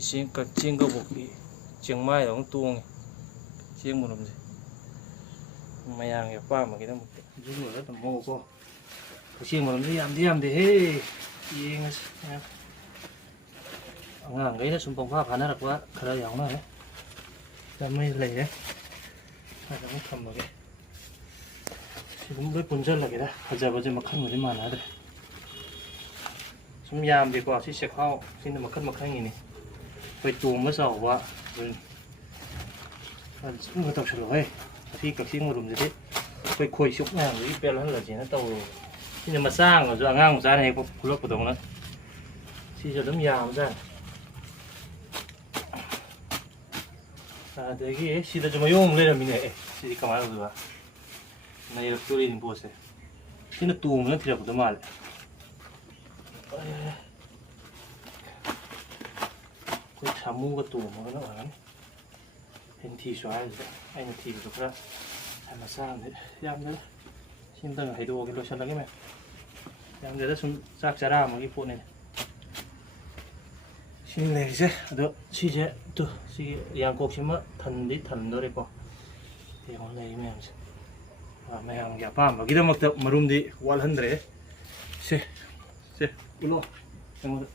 ꯏꯁꯤꯡ ꯀꯛꯆꯤꯡ ꯀꯕꯣꯛꯀꯤ ꯆꯤꯡꯃꯥꯏꯗ ꯑꯃꯨꯛ ꯇꯣꯡꯉꯦ ꯆꯦꯡ ꯃꯔꯨꯝꯁꯦ ꯃꯌꯥꯝꯒꯤ ꯑꯄꯥꯝꯕꯒꯤꯗꯃꯛꯇ ꯖꯨꯝ ꯑꯣꯏꯔ ꯇꯝꯃꯣꯀꯣ ꯀꯛꯆꯤꯡ ꯃꯔꯨꯝꯁꯦ ꯌꯥꯝꯗꯦꯍꯦ ꯌꯦꯡꯉꯁꯤ ꯑꯉꯥꯡꯈꯩꯅ ꯁꯨꯝ ꯄꯪꯐꯥ ꯐꯥꯅꯔꯛꯄ ꯈꯔ ꯌꯥꯎꯅꯔꯦ ꯃꯩ ꯂꯩꯔꯦ ꯑꯗ ꯑꯃꯨꯛ ꯊꯝꯃꯒꯦ ꯁꯤꯗꯨꯝ ꯂꯣꯏ ꯄꯨꯟꯁꯤꯜꯂꯒꯦꯗ ꯐꯖꯕꯁꯦ ꯃꯈꯜꯕꯨꯗꯤ ꯃꯥꯟꯅꯗ꯭ꯔꯦ ꯁꯨꯝ ꯌꯥꯝꯗꯦꯀꯣ ꯁꯤ ꯆꯦꯈꯥꯎ ꯁꯤꯅ ꯃꯈꯜ ꯃꯈꯜꯒꯤꯅꯤ ꯑꯩꯈꯣꯏ ꯇꯣꯡꯕ ꯆꯥꯎꯕ ꯑꯗꯨꯅꯤ ꯁꯨꯝꯕ ꯇꯧꯁꯜꯂꯣꯍꯦ ꯑꯁꯤ ꯀꯛꯆꯤꯡ ꯃꯔꯨꯝꯁꯤꯗꯤ ꯑꯩꯈꯣꯏ ꯈꯣꯏ ꯁꯨꯛ ꯃꯌꯥꯝꯗꯒꯤ ꯄꯦꯜꯍꯜꯂꯁꯦꯅ ꯇꯧꯔꯨ ꯁꯤꯅ ꯃꯆꯥ ꯑꯃꯁꯨ ꯑꯉꯥꯡ ꯃꯆꯥꯅ ꯍꯦꯛ ꯈꯨꯠꯂꯛꯄꯗꯧꯅ ꯁꯤꯁꯨ ꯑꯗꯨꯝ ꯌꯥꯝꯕꯖꯥꯠꯅꯤ ꯑꯗꯒꯤ ꯁꯤꯗꯁꯨ ꯃꯌꯣꯡ ꯑꯃ ꯂꯩꯔꯝꯃꯤꯅꯦ ꯁꯤꯗꯤ ꯀꯃꯥꯏꯅ ꯇꯧꯗꯣꯏꯕ ꯅꯩꯔꯛꯇꯣꯔꯤꯅꯤ ꯄꯣꯠꯁꯦ ꯁꯤꯅ ꯇꯣꯡꯕꯅ ꯊꯤꯔꯛꯄꯗ ꯃꯥꯜꯂꯦ ꯑꯩꯈꯣই ꯁꯥꯃꯨꯒ ꯇꯣꯡꯕꯒꯅ ꯑꯣꯏꯔꯒꯅꯤ ꯑꯩꯅ ꯊꯤꯁꯨ ꯍꯥꯏꯔꯤꯁꯦ ꯑꯩꯅ ꯊꯤꯕꯁꯨ ꯈꯔ ꯃꯆꯥ ꯑꯃꯗꯤ ꯌꯥꯝꯗꯦꯗ ꯁꯤꯝꯇꯪ ꯍꯩꯗꯣꯛꯑꯒꯦ ꯂꯣꯏꯁꯤꯜꯂꯒꯦ ꯃꯌꯥꯝ ꯌꯥꯝꯗꯦꯗ ꯁꯨꯝ ꯆꯥꯛ ꯆꯔꯥ ꯑꯃꯒꯤ ꯄꯣꯠꯅꯤꯅꯦ ꯁꯤꯅꯤ ꯂꯩꯔꯤꯁꯦ ꯑꯗꯣ ꯁꯤꯁꯦ ꯁꯤꯒꯤ ꯌꯥꯡꯀꯣꯛꯁꯤꯃ ꯊꯟꯗꯤ ꯊꯟꯗꯣꯔꯦꯀꯣ ꯌꯦꯡꯉꯣ ꯂꯩꯔꯤ ꯃꯌꯥꯝꯁꯦ ꯃꯌꯥꯝꯒꯤ ꯑꯄꯥꯝꯕꯒꯤꯗꯃꯛꯇ ꯃꯔꯨꯝꯗꯤ ꯋꯥꯠꯍꯟꯗ꯭ꯔꯦ ꯁꯦ ꯎꯠꯂꯣ ꯑꯩꯉꯣꯟꯗ